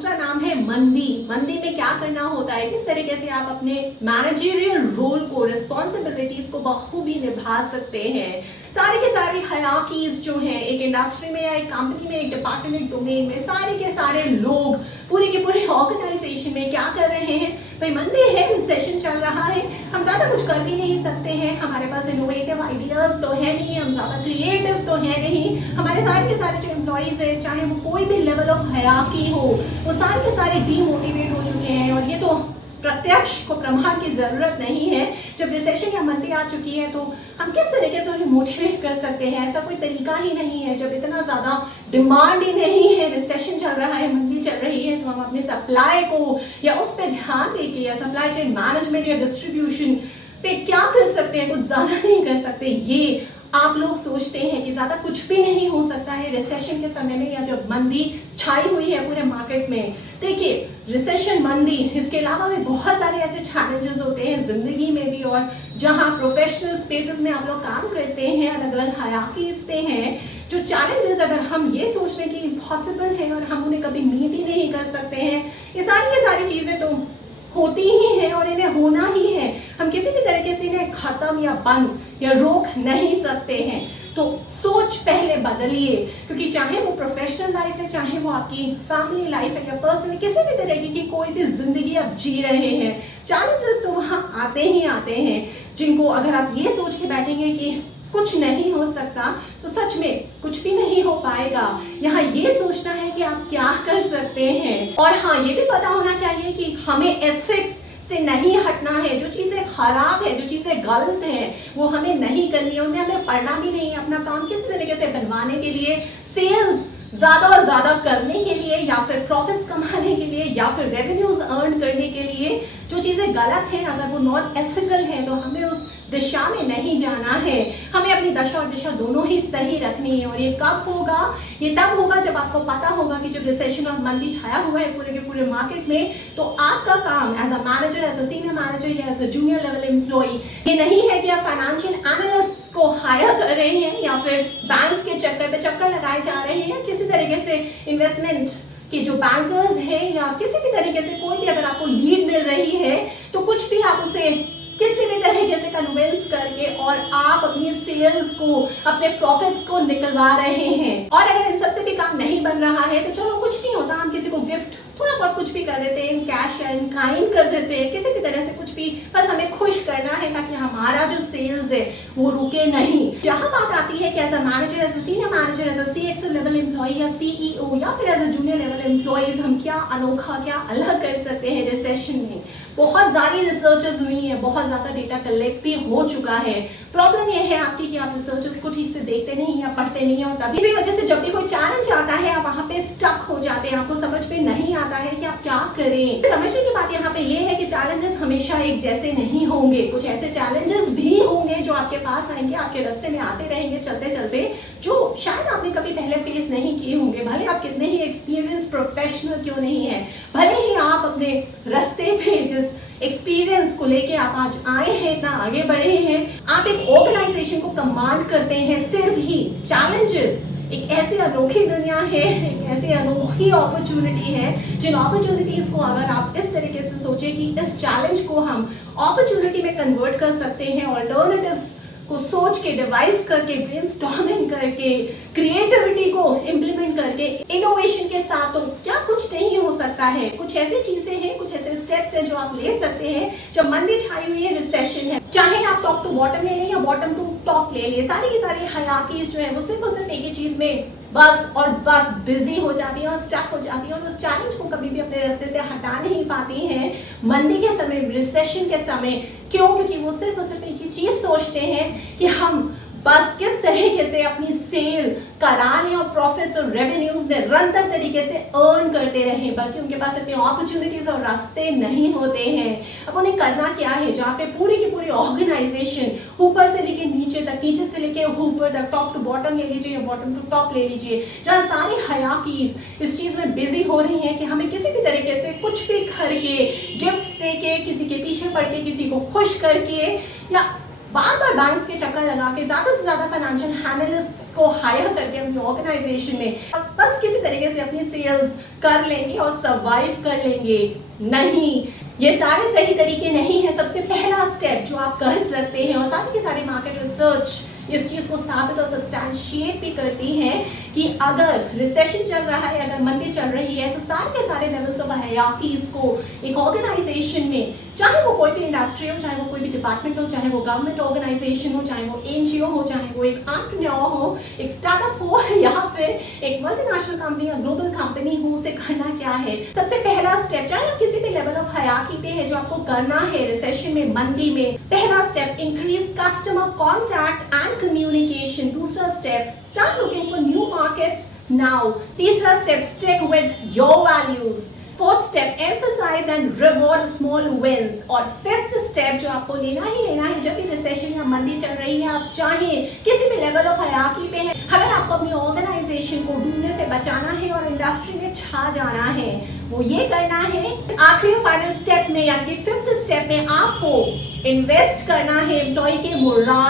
दूसरा नाम है मंदी। मंदी में क्या करना होता है, किस तरीके से आप अपने मैनेजरियल रोल को, रिस्पॉन्सिबिलिटीज को बखूबी निभा सकते हैं। सारे के सारे हायरार्कीज जो हैं एक इंडस्ट्री में या एक कंपनी में, एक डिपार्टमेंट डोमेन में, सारे के सारे लोग पूरे के पूरे ऑर्गेनाइजेशन में क्या कर रहे हैं, भाई मंदी है, रिसेशन चल रहा है, हम ज़्यादा कुछ कर भी नहीं सकते हैं, हमारे पास इनोवेटिव आइडियाज़ तो है नहीं, हम ज़्यादा क्रिएटिव तो है नहीं, हमारे सारे के सारे जो एम्प्लॉयज़ हैं, चाहे वो कोई भी लेवल ऑफ हायरार्की हो, वो सारे के सारे डीमोटिवेट हो चुके हैं। और ये तो प्रत्यक्ष को प्रमाण की जरूरत नहीं है। जब रिसेशन या मंदी आ चुकी है तो हम किस तरीके से उन्हें मोटिवेट कर सकते हैं, ऐसा कोई तरीका ही नहीं है। जब इतना ज्यादा डिमांड ही नहीं है, रिसेशन चल रहा है, मंदी चल रही है, तो हम अपने सप्लाई को या उस पर ध्यान देके या सप्लाई चेन मैनेजमेंट या डिस्ट्रीब्यूशन पे क्या कर सकते हैं, कुछ ज्यादा नहीं कर सकते। ये आप लोग सोचते हैं कि ज्यादा कुछ भी नहीं हो सकता है रिसेशन के समय में या जब मंदी छाई हुई है पूरे मार्केट में। देखिए रिसेशन, मंदी, इसके अलावा भी बहुत सारे ऐसे चैलेंजेस होते हैं जिंदगी में भी, और जहां प्रोफेशनल स्पेसेस में आप लोग काम करते हैं, अलग अलग हायरार्कीज पे हैं, जो चैलेंजेस अगर हम ये सोच रहे हैं कि इम्पॉसिबल है और हम उन्हें कभी मीट ही नहीं कर सकते हैं, ये सारी चीजें तो होती ही है और इन्हें होना ही है। हम किसी भी तरीके से इन्हें खत्म या बंद या रोक नहीं सकते हैं। तो सोच पहले बदलिए, क्योंकि चाहे वो प्रोफेशनल लाइफ है, चाहे वो आपकी फैमिली लाइफ है या पर्सनल, किसी भी तरीके की कोई भी जिंदगी आप जी रहे हैं, चैलेंजेस तो वहाँ आते ही आते हैं, जिनको अगर आप ये सोच के बैठेंगे कि कुछ नहीं हो सकता तो सच में कुछ भी नहीं हो पाएगा। यहाँ ये सोचना है कि आप क्या कर सकते हैं। और हाँ, ये भी पता होना चाहिए कि हमें एथिक्स से नहीं हटना है। जो चीजें खराब है, जो चीजें गलत हैं, वो हमें नहीं करनी है, उन्हें हमें पढ़ना भी नहीं है। अपना काम किस तरीके से बनवाने के लिए, सेल्स ज्यादा और ज्यादा करने के लिए, या फिर प्रॉफिट्स कमाने के लिए, या फिर रेवेन्यूज अर्न करने के लिए, जो चीजें गलत हैं अगर वो नॉन एथिकल है तो हमें उस दिशा में नहीं जाना है। हमें अपनी दशा और दिशा दोनों ही सही रखनी है। और ये कब होगा? ये तब होगा जब आपको पता होगा कि जब रिसेशन और मंदी छाया हुआ है पूरे के पूरे मार्केट में, तो आपका काम as a manager, as a senior manager या as a junior level employee ये नहीं है कि आप फाइनेंशियल एनालिस्ट को हायर कर रहे हैं या फिर बैंक्स के चक्कर पे चक्कर लगाए जा रहे हैं, किसी तरीके से इन्वेस्टमेंट कि जो बैंकर्स हैं या किसी भी तरीके से कोई भी अगर आपको लीड मिल रही है तो कुछ भी आप उसे किसी भी तरीके से कन्विंस करके और आप अपनी सेल्स को, अपने प्रॉफिट्स को निकलवा रहे हैं। और अगर इन सबसे भी काम नहीं बन रहा है तो चलो कुछ नहीं होता, हम किसी को गिफ्ट थोड़ा बहुत कुछ भी कर देते हैं, कैश या इन काइंड कर देते हैं, किसी भी तरह से कुछ भी, बस हमें खुश करना है ताकि हमारा जो सेल्स है वो रुके नहीं। जहां बात आती है कि as a manager, as a senior manager, as a CXO level employ या CEO या फिर as a junior level employees हम क्या अनोखा, क्या अलग कर सकते हैं रिसेशन में। बहुत सारी रिसर्चेस हुई है, बहुत ज्यादा डेटा कलेक्ट भी हो चुका है। प्रॉब्लम ये है आपकी कि आप रिसर्चेस को ठीक से देखते नहीं या पढ़ते नहीं, और तभी इसी वजह से जब भी कोई चैलेंज आता है आप वहाँ पे स्टक हो जाते हैं, आपको समझ में नहीं आता है कि आप क्या करें। समझने की बात यहाँ पे ये है कि चैलेंजेस हमेशा एक जैसे नहीं होंगे। कुछ ऐसे चैलेंजेस भी होंगे जो आपके पास आएंगे, आपके रास्ते में आते रहेंगे चलते चलते, जो शायद आपने कभी पहले फेस नहीं किए होंगे। भले आप कितने ही एक्सपीरियंस प्रोफेशनल क्यों नहीं है, भले ही आप अपने रास्ते पे जिस एक्सपीरियंस को लेके आप आज आए हैं, इतना आगे बढ़े हैं, आप एक ऑर्गेनाइजेशन को कमांड करते हैं, फिर भी चैलेंजेस एक ऐसी अनोखी दुनिया है, एक ऐसी अनोखी अपॉर्चुनिटी है, जिन अपॉर्चुनिटीज को अगर आप इस तरीके से सोचें कि इस चैलेंज को हम अपॉर्चुनिटी में कन्वर्ट कर सकते हैं, ऑल्टरनेटिव्स को सोच के, डिवाइस करके, ब्रेनस्टॉर्मिंग करके, क्रिएटिविटी को इम्प्लीमेंट करके, इनोवेशन के साथ, तो क्या कुछ नहीं हो सकता है। कुछ ऐसी चीजें हैं, कुछ ऐसे स्टेप्स हैं जो आप ले सकते हैं जब मंदी छाई हुई है, रिसेशन है। चाहे आप टॉप टू बॉटम ले लें या बॉटम टू टॉप ले लें, सारी की सारी हायरार्कीज जो है वो सिर्फ और सिर्फ एक ही चीज में बस बिजी हो जाती है और स्टक हो जाती है और उस चैलेंज को कभी भी अपने रास्ते से हटा नहीं पाती हैं मंदी के समय, रिसेशन के समय। क्यों? क्योंकि वो सिर्फ और सिर्फ एक ही चीज सोचते हैं कि हम बस किस तरीके से अपनी सेल करा लें और प्रॉफिट्स और रेवेन्यूज निरंतर तरीके से अर्न करते रहें, बल्कि उनके पास इतने अपॉर्चुनिटीज और रास्ते नहीं होते हैं। अब उन्हें करना क्या है, जहाँ पे पूरी की पूरी ऑर्गेनाइजेशन ऊपर से लेके नीचे तक, नीचे से लेके ऊपर तक, टॉप टू बॉटम ले लीजिए या बॉटम टू टॉप ले लीजिए, जहाँ सारी हायरार्कीज इस चीज में बिजी हो रही हैं कि हमें किसी भी तरीके से कुछ भी करके, गिफ्ट्स देके, किसी के पीछे पड़ के, किसी को खुश करके या बार बार बैंक्स के चक्कर लगा के ज्यादा से ज्यादा फाइनेंशियल एनालिस्ट को हायर करके अपनी ऑर्गेनाइजेशन में बस किसी तरीके से अपनी सेल्स कर लेंगे और सर्वाइव कर लेंगे। नहीं, ये सारे सही तरीके नहीं है। सबसे पहला स्टेप जो आप कर सकते हैं, और सारे के सारे मार्केट रिसर्च इस चीज को साबित और सब्सटैंशिएट भी करती है कि अगर रिसेशन चल रहा है, अगर मंदी चल रही है, तो सारे के सारे लेवल्स ऑफ हायरार्कीज को एक ऑर्गेनाइजेशन में, चाहे वो कोई भी इंडस्ट्री हो, चाहे वो कोई भी डिपार्टमेंट हो, चाहे वो गवर्नमेंट ऑर्गेनाइजेशन हो, चाहे वो एनजीओ हो, चाहे वो एक एंटरप्रेन्योर हो, एक स्टार्टअप हो या फिर एक मल्टीनेशनल कंपनी या ग्लोबल कंपनी हो, उसे करना क्या है। सबसे पहला स्टेप, चाहे आप किसी भी लेवल ऑफ हायरार्की पे है, जो आपको करना है रिसेशन में, मंदी में, पहला step increase customer contact and communication. दूसरा step start looking for new markets now. तीसरा step stick with your values. Fourth step emphasize and reward small wins. और फिफ्थ स्टेप जो आपको लेना है जब भी रिसेशन या मंदी चल रही है, आप चाहे किसी भी लेवल ऑफ हायरार्की पे है, अगर आपको अपनी ऑर्गेनाइजेशन को डूबने से बचाना है और इंडस्ट्री में छा जाना है, वो ये करना है। आखिरी फाइनल स्टेप में यानी कि फिफ्थ स्टेप में आपको इन्वेस्ट करना है एम्प्लॉय के मोराल